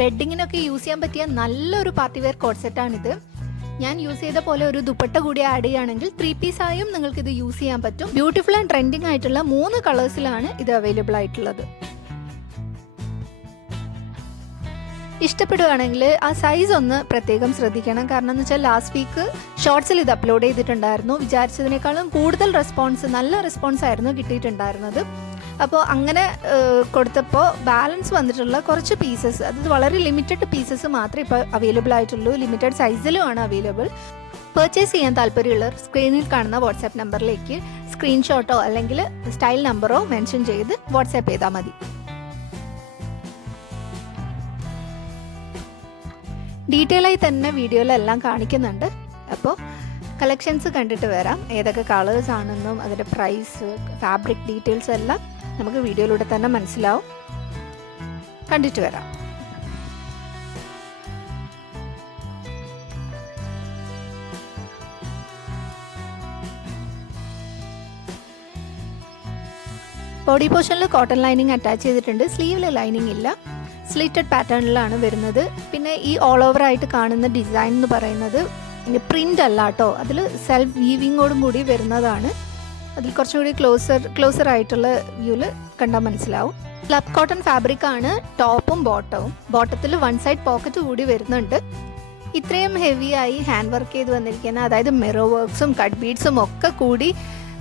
വെഡ്ഡിങ്ങിനൊക്കെ use ചെയ്യാൻ പറ്റിയ നല്ലൊരു പാർട്ടി വെയർ കോഡ് സെറ്റാണിത്. ഞാൻ യൂസ് ചെയ്ത പോലെ ഒരു ദുപ്പട്ട കൂടി ആഡ് ചെയ്യുകയാണെങ്കിൽ 3 പീസായും നിങ്ങൾക്ക് ഇത് യൂസ് ചെയ്യാൻ പറ്റും. ബ്യൂട്ടിഫുൾ ആൻഡ് ട്രെൻഡിങ് ആയിട്ടുള്ള 3 കളേഴ്സിലാണ് ഇത് അവൈലബിൾ ആയിട്ടുള്ളത്. ഇഷ്ടപ്പെടുകയാണെങ്കിൽ ആ സൈസ് ഒന്ന് പ്രത്യേകം ശ്രദ്ധിക്കണം. കാരണം എന്ന് വെച്ചാൽ ലാസ്റ്റ് വീക്ക് ഷോർട്സിൽ ഇത് അപ്ലോഡ് ചെയ്തിട്ടുണ്ടായിരുന്നു. വിചാരിച്ചതിനേക്കാളും കൂടുതൽ നല്ല റെസ്പോൺസ് ആയിരുന്നു കിട്ടിയിട്ടുണ്ടായിരുന്നത്. അപ്പോൾ അങ്ങനെ കൊടുത്തപ്പോൾ ബാലൻസ് വന്നിട്ടുള്ള കുറച്ച് പീസസ്, അത് വളരെ ലിമിറ്റഡ് പീസസ് മാത്രമേ ഇപ്പോൾ അവൈലബിൾ ആയിട്ടുള്ളൂ. ലിമിറ്റഡ് സൈസിലുമാണ് അവൈലബിൾ. പർച്ചേസ് ചെയ്യാൻ താല്പര്യമുള്ളവർ സ്ക്രീനിൽ കാണുന്ന വാട്സാപ്പ് നമ്പറിലേക്ക് സ്ക്രീൻഷോട്ടോ അല്ലെങ്കിൽ സ്റ്റൈൽ നമ്പറോ മെൻഷൻ ചെയ്ത് വാട്സാപ്പ് ചെയ്താൽ മതി. ഡീറ്റെയിൽ ആയി തന്നെ വീഡിയോയിലെല്ലാം കാണിക്കുന്നുണ്ട്. അപ്പോൾ കളക്ഷൻസ് കണ്ടിട്ട് വരാം. ഏതൊക്കെ കളേഴ്സ് ആണെന്നും അതിൻ്റെ പ്രൈസ്, ഫാബ്രിക് ഡീറ്റെയിൽസ് എല്ലാം നമുക്ക് വീഡിയോയിലൂടെ തന്നെ മനസ്സിലാവും. കണ്ടിട്ട് വരാം. ബോഡി പോർഷനിൽ കോട്ടൺ ലൈനിങ് അറ്റാച്ച് ചെയ്തിട്ടുണ്ട്. സ്ലീവിൽ ലൈനിങ് ഇല്ല. സ്ലിറ്റഡ് പാറ്റേണിലാണ് വരുന്നത്. പിന്നെ ഈ ഓൾ ഓവർ ആയിട്ട് കാണുന്ന ഡിസൈൻ എന്ന് പറയുന്നത് പ്രിൻ്റ് അല്ല കേട്ടോ, അതിൽ സെൽഫ് വീവിങ്ങോടും കൂടി വരുന്നതാണ്. അതിൽ കുറച്ചും കൂടി ക്ലോസർ ആയിട്ടുള്ള വ്യൂവിൽ കണ്ടാൽ മനസ്സിലാവും. ലബ് കോട്ടൺ ഫാബ്രിക് ആണ് ടോപ്പും ബോട്ടവും. ബോട്ടത്തിൽ 1 സൈഡ് പോക്കറ്റ് കൂടി വരുന്നുണ്ട്. ഇത്രയും ഹെവി ആയി ഹാൻഡ് വർക്ക് ചെയ്ത് വന്നിരിക്കുന്ന, അതായത് മിറർ വർക്ക്സും കട്ട് ബീഡ്സും ഒക്കെ കൂടി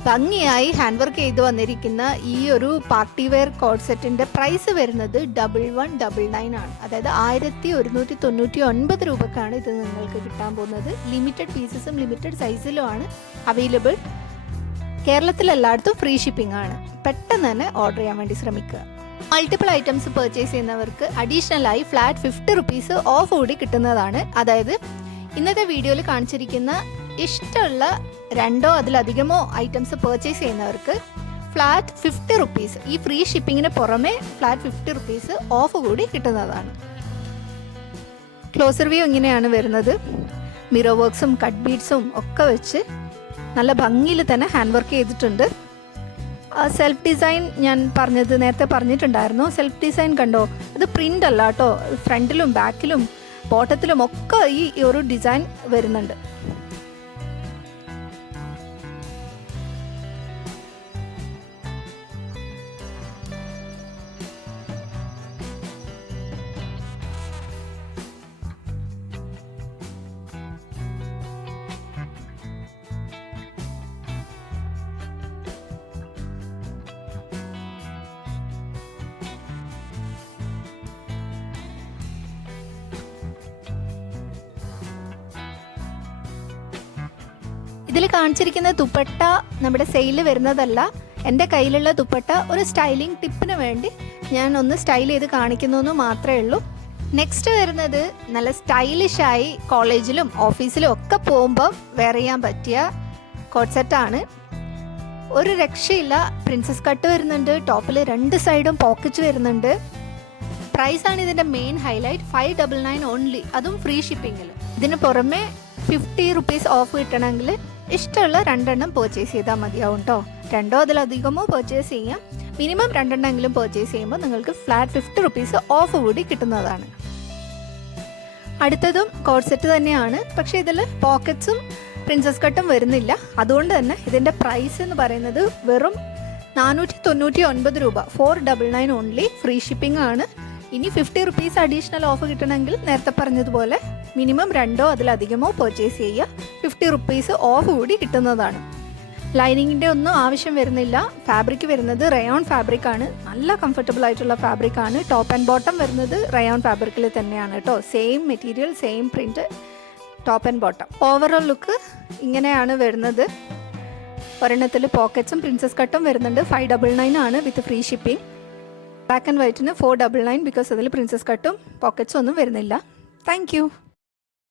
ഭംഗിയായി ഹാൻഡ് വർക്ക് ചെയ്ത് വന്നിരിക്കുന്ന ഈ ഒരു പാർട്ടി വെയർ കോഡ് സെറ്റിൻ്റെ പ്രൈസ് വരുന്നത് 1199 ആണ്. അതായത് 1199 രൂപക്കാണ് ഇത് നിങ്ങൾക്ക് കിട്ടാൻ പോകുന്നത്. ലിമിറ്റഡ് പീസസും ലിമിറ്റഡ് സൈസിലുമാണ് അവൈലബിൾ. കേരളത്തിലെല്ലായിടത്തും ഫ്രീ ഷിപ്പിംഗ് ആണ്. പെട്ടെന്ന് തന്നെ ഓർഡർ ചെയ്യാൻ വേണ്ടി ശ്രമിക്കുക. മൾട്ടിപ്പിൾ ഐറ്റംസ് പർച്ചേസ് ചെയ്യുന്നവർക്ക് അഡീഷണലായി ഫ്ലാറ്റ് 50 റുപ്പീസ് ഓഫ് കൂടി കിട്ടുന്നതാണ്. അതായത് ഇന്നത്തെ വീഡിയോയിൽ കാണിച്ചിരിക്കുന്ന ഇഷ്ടമുള്ള 2ഓ അതിലധികമോ ഐറ്റംസ് പർച്ചേസ് ചെയ്യുന്നവർക്ക് ഫ്ലാറ്റ് 50 റുപ്പീസ്, ഈ ഫ്രീ ഷിപ്പിങ്ങിന് പുറമെ ഫ്ലാറ്റ് 50 റുപ്പീസ് ഓഫ് കൂടി കിട്ടുന്നതാണ്. ക്ലോസർ വ്യൂ ഇങ്ങനെയാണ് വരുന്നത്. മിറർ വർക്ക്സും കട്ട് ബീഡ്സും ഒക്കെ വെച്ച് നല്ല ഭംഗിയിൽ തന്നെ ഹാൻഡ് വർക്ക് ചെയ്തിട്ടുണ്ട്. സെൽഫ് ഡിസൈൻ ഞാൻ നേരത്തെ പറഞ്ഞിട്ടുണ്ടായിരുന്നു. സെൽഫ് ഡിസൈൻ കണ്ടോ, അത് പ്രിൻ്റ് അല്ല കേട്ടോ. ഫ്രണ്ടിലും ബാക്കിലും ബോട്ടത്തിലും ഒക്കെ ഈ ഒരു ഡിസൈൻ വരുന്നുണ്ട്. ഇതിൽ കാണിച്ചിരിക്കുന്ന ദുപ്പട്ട നമ്മുടെ സെയിൽ വരുന്നതല്ല. എൻ്റെ കയ്യിലുള്ള ദുപ്പട്ട ഒരു സ്റ്റൈലിംഗ് ടിപ്പിന് വേണ്ടി ഞാൻ ഒന്ന് സ്റ്റൈൽ ചെയ്ത് കാണിക്കുന്നു എന്ന് മാത്രമേ ഉള്ളൂ. നെക്സ്റ്റ് വരുന്നത് നല്ല സ്റ്റൈലിഷായി കോളേജിലും ഓഫീസിലും ഒക്കെ പോകുമ്പോൾ വെയർ ചെയ്യാൻ പറ്റിയ കോഡ് സെറ്റാണ്. ഒരു രക്ഷയില്ല. പ്രിൻസസ് കട്ട് വരുന്നുണ്ട്. ടോപ്പിൽ 2 സൈഡും പോക്കറ്റ് വരുന്നുണ്ട്. പ്രൈസാണ് ഇതിൻ്റെ മെയിൻ ഹൈലൈറ്റ്. 599 ഓൺലി, അതും ഫ്രീ ഷിപ്പിങ്ങിൽ. ഇതിന് പുറമെ 50 റുപ്പീസ് ഓഫ് കിട്ടണമെങ്കിൽ ഇഷ്ടമുള്ള 2 എണ്ണം പർച്ചേസ് ചെയ്താൽ മതിയാവും കേട്ടോ. 2ഓ അതിലധികമോ പർച്ചേസ് ചെയ്യാം. മിനിമം 2 എണ്ണമെങ്കിലും പർച്ചേസ് ചെയ്യുമ്പോൾ നിങ്ങൾക്ക് ഫ്ലാറ്റ് 50 റുപ്പീസ് ഓഫ് കൂടി കിട്ടുന്നതാണ്. അടുത്തതും കോഡ് സെറ്റ് തന്നെയാണ്. പക്ഷേ ഇതിൽ പോക്കറ്റ്സും പ്രിൻസസ് കട്ടും വരുന്നില്ല. അതുകൊണ്ട് തന്നെ ഇതിൻ്റെ പ്രൈസ് എന്ന് പറയുന്നത് വെറും 499 രൂപ. 499 ഓൺലി. ഫ്രീ ഷിപ്പിംഗ് ആണ്. ഇനി 50 റുപ്പീസ് അഡീഷണൽ ഓഫ് കിട്ടണമെങ്കിൽ നേരത്തെ പറഞ്ഞതുപോലെ മിനിമം 2ഓ അതിലധികമോ പർച്ചേസ് ചെയ്യുക. 50 റുപ്പീസ് ഓഫ് കൂടി കിട്ടുന്നതാണ്. ലൈനിങ്ങിൻ്റെ ഒന്നും ആവശ്യം വരുന്നില്ല. ഫാബ്രിക് വരുന്നത് റയോൺ ഫാബ്രിക് ആണ്. നല്ല കംഫർട്ടബിൾ ആയിട്ടുള്ള ഫാബ്രിക് ആണ്. ടോപ്പ് ആൻഡ് ബോട്ടം വരുന്നത് റയോൺ ഫാബ്രിക്കിൽ തന്നെയാണ് കേട്ടോ. Same material, same print, top and bottom. Overall look ഇങ്ങനെയാണ് വരുന്നത്. ഒരെണ്ണത്തിൽ പോക്കറ്റ്സും പ്രിൻസസ് കട്ടും വരുന്നുണ്ട്. 599 ആണ് with free shipping. Black and വൈറ്റിന് 499 ബിക്കോസ് അതിൽ പ്രിൻസസ് കട്ടും പോക്കറ്റ്സും ഒന്നും വരുന്നില്ല. Thank U.